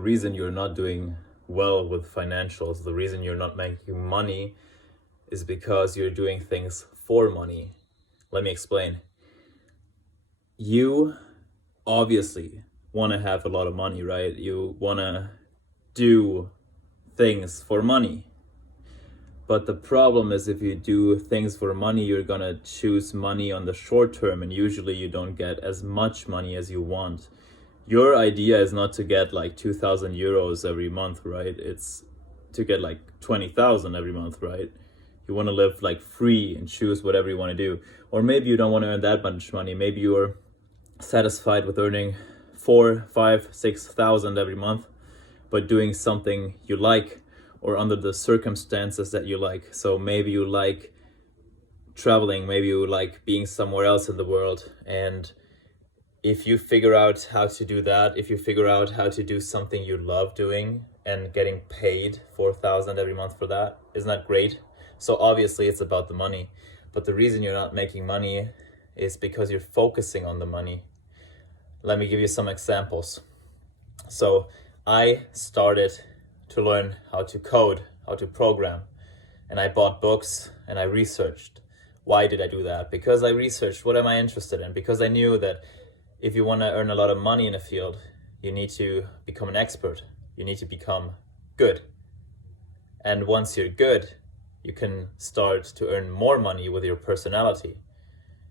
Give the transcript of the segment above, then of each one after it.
the reason you're not doing well with financials, the reason you're not making money is because you're doing things for money. Let me explain. You obviously want to have a lot of money, right? You want to do things for money. But the problem is, if you do things for money, you're gonna choose money on the short term, and usually you don't get as much money as you want. Your idea is not to get like 2,000 euros every month, right? It's to get like 20,000 every month, right? You want to live like free and choose whatever you want to do. Or maybe you don't want to earn that much money. Maybe you're satisfied with earning 4, 5, 6,000 every month, but doing something you like or under the circumstances that you like. So maybe you like traveling, maybe you like being somewhere else in the world. And if you figure out how to do that, if you figure out how to do something you love doing and getting paid 4,000 every month for that, isn't that great? So obviously it's about the money, but the reason you're not making money is because you're focusing on the money. Let me give you some examples. So I started to learn how to code, how to program, and I bought books and I researched. Why did I do that? Because I researched what am I interested in, because I knew that if you want to earn a lot of money in a field, you need to become an expert. You need to become good. And once you're good, you can start to earn more money with your personality.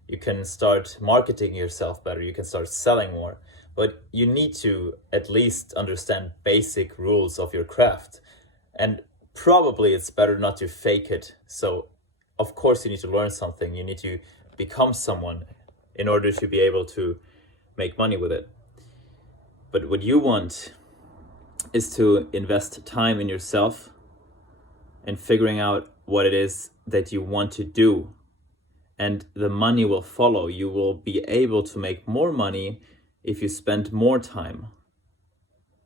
You can start marketing yourself better. You can start selling more. But you need to at least understand basic rules of your craft. And probably it's better not to fake it. So of course you need to learn something. You need to become someone in order to be able to make money with it. But what you want is to invest time in yourself and figuring out what it is that you want to do. And the money will follow. You will be able to make more money if you spend more time.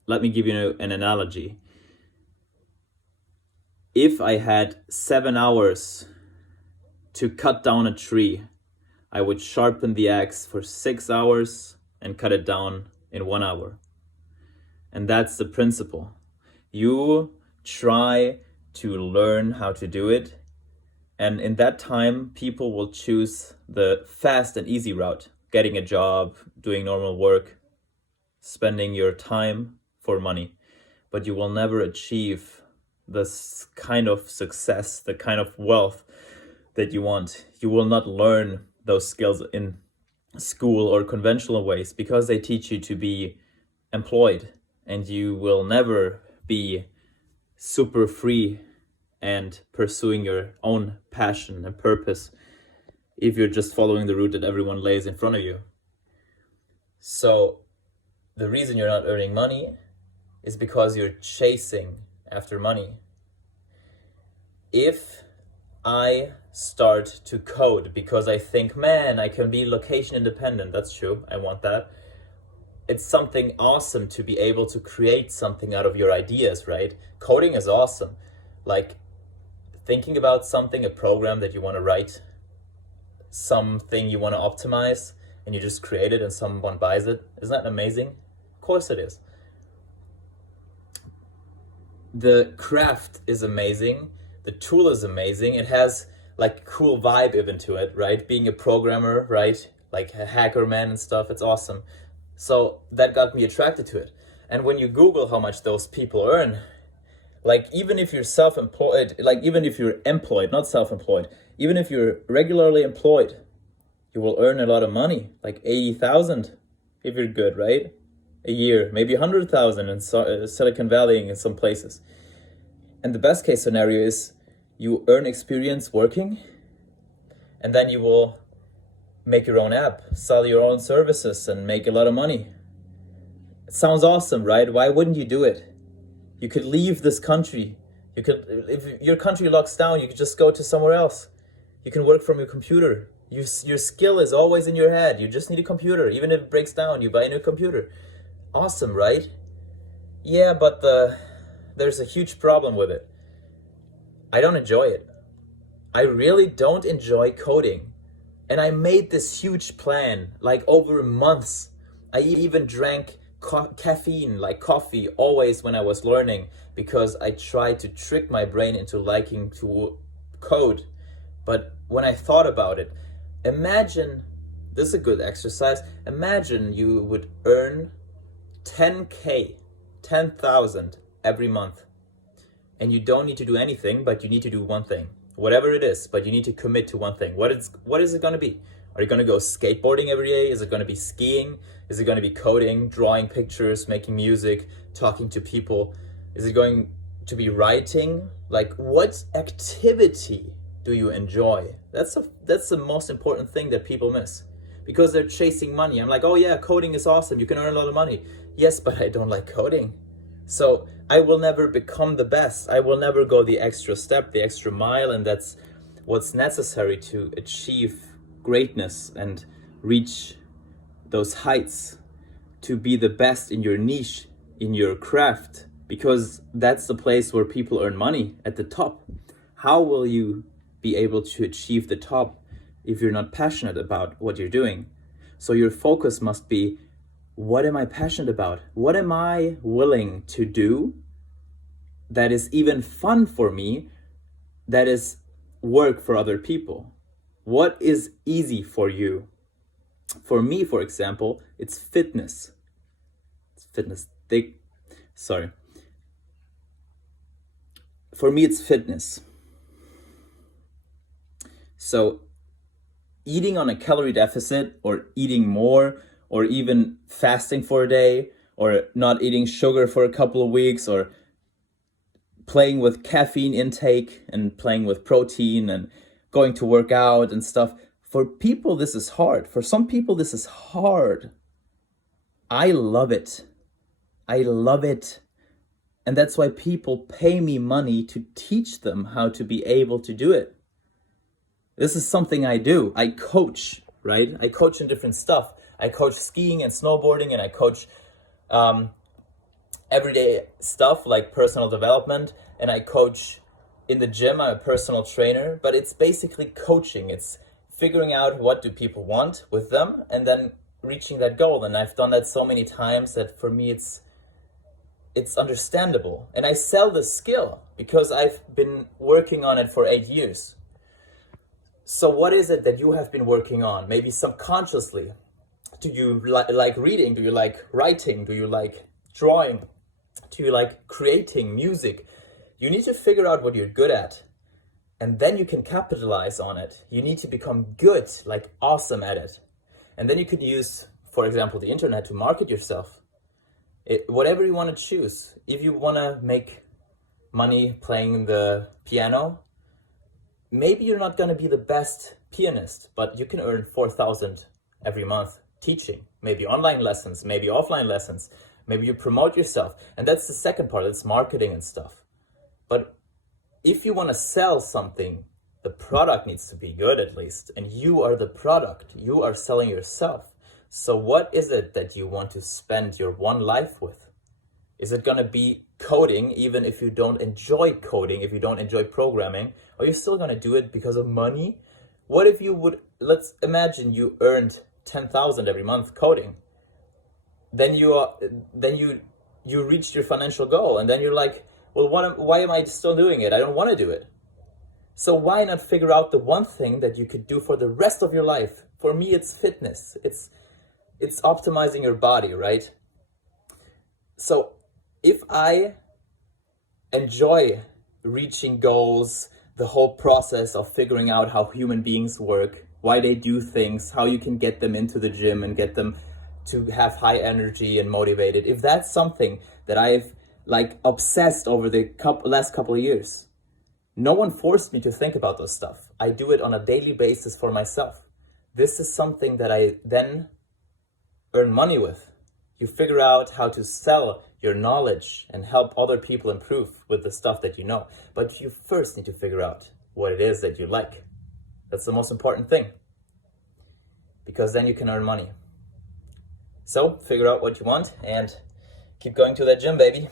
Let me give you an analogy. If I had 7 hours to cut down a tree, I would sharpen the axe for 6 hours and cut it down in 1 hour. And that's the principle. You try to learn how to do it, and in that time, people will choose the fast and easy route, getting a job, doing normal work, spending your time for money. But you will never achieve this kind of success, the kind of wealth that you want. You will not learn those skills in school or conventional ways because they teach you to be employed, and you will never be super free and pursuing your own passion and purpose if you're just following the route that everyone lays in front of you. So the reason you're not earning money is because you're chasing after money. If I start to code because I think, man, I can be location independent, that's true, I want that. It's something awesome to be able to create something out of your ideas, right? Coding is awesome. Like thinking about something, a program that you want to write, something you want to optimize, and you just create it and someone buys it. Isn't that amazing? Of course it is. The craft is amazing. The tool is amazing. It has like a cool vibe even to it, right? Being a programmer, right? Like a hacker man and stuff. It's awesome. So that got me attracted to it. And when you Google how much those people earn, like even if you're self-employed, like even if you're employed, not self-employed, even if you're regularly employed, you will earn a lot of money, like 80,000 if you're good, right? A year, maybe 100,000 in Silicon Valley and in some places. And the best case scenario is you earn experience working, and then you will make your own app, sell your own services, and make a lot of money. It sounds awesome, right? Why wouldn't you do it? You could leave this country. You could, if your country locks down, you could just go to somewhere else. You can work from your computer. Your skill is always in your head. You just need a computer. Even if it breaks down, you buy a new computer. Awesome, right? Yeah, but there's a huge problem with it. I don't enjoy it. I really don't enjoy coding. And I made this huge plan, like over months. I even drank caffeine, like coffee, always when I was learning, because I tried to trick my brain into liking to code. But when I thought about it, imagine, this is a good exercise, imagine you would earn 10K, 10,000 every month. And you don't need to do anything, but you need to do one thing. Whatever it is, but you need to commit to one thing. What is it going to be? Are you going to go skateboarding every day? Is it going to be skiing? Is it going to be coding, drawing pictures, making music, talking to people? Is it going to be writing? Like, what activity do you enjoy? That's the most important thing that people miss, because they're chasing money. I'm like, oh yeah, coding is awesome. You can earn a lot of money. Yes, but I don't like coding. So I will never become the best. I will never go the extra step, the extra mile. And that's what's necessary to achieve greatness and reach those heights, to be the best in your niche, in your craft, because that's the place where people earn money, at the top. How will you be able to achieve the top if you're not passionate about what you're doing? So your focus must be, what am I passionate about? What am I willing to do that is even fun for me, that is work for other people? What is easy for you? For me, for example, it's fitness. For me, it's fitness. So eating on a calorie deficit, or eating more, or even fasting for a day, or not eating sugar for a couple of weeks, or playing with caffeine intake and playing with protein and going to work out and stuff. For people, this is hard. For some people, this is hard. I love it. And that's why people pay me money to teach them how to be able to do it. This is something I do. I coach, right? I coach in different stuff. I coach skiing and snowboarding, and I coach everyday stuff like personal development, and I coach in the gym. I'm a personal trainer, but it's basically coaching. It's figuring out what do people want with them and then reaching that goal. And I've done that so many times that for me it's understandable. And I sell the skill because I've been working on it for 8 years. So what is it that you have been working on? Maybe subconsciously. Do you like reading? Do you like writing? Do you like drawing? Do you like creating music? You need to figure out what you're good at, and then you can capitalize on it. You need to become good, like awesome at it. And then you could use, for example, the internet to market yourself. Whatever you want to choose. If you want to make money playing the piano, maybe you're not going to be the best pianist, but you can earn 4,000 every month teaching. Maybe online lessons, maybe offline lessons. Maybe you promote yourself. And that's the second part, it's marketing and stuff. But if you want to sell something, the product needs to be good at least. And you are the product. You are selling yourself. So what is it that you want to spend your one life with? Is it going to be coding, even if you don't enjoy coding, if you don't enjoy programming? Are you still going to do it because of money? What if you would, let's imagine you earned 10,000 every month coding. Then you reached your financial goal, and then you're like, well, why am I still doing it? I don't want to do it. So why not figure out the one thing that you could do for the rest of your life? For me, it's fitness. It's optimizing your body, right? So if I enjoy reaching goals, the whole process of figuring out how human beings work, why they do things, how you can get them into the gym and get them to have high energy and motivated, if that's something that I've like obsessed over the last couple of years, no one forced me to think about those stuff. I do it on a daily basis for myself. This is something that I then earn money with. You figure out how to sell your knowledge and help other people improve with the stuff that you know. But you first need to figure out what it is that you like. That's the most important thing, because then you can earn money. So figure out what you want and keep going to that gym, baby.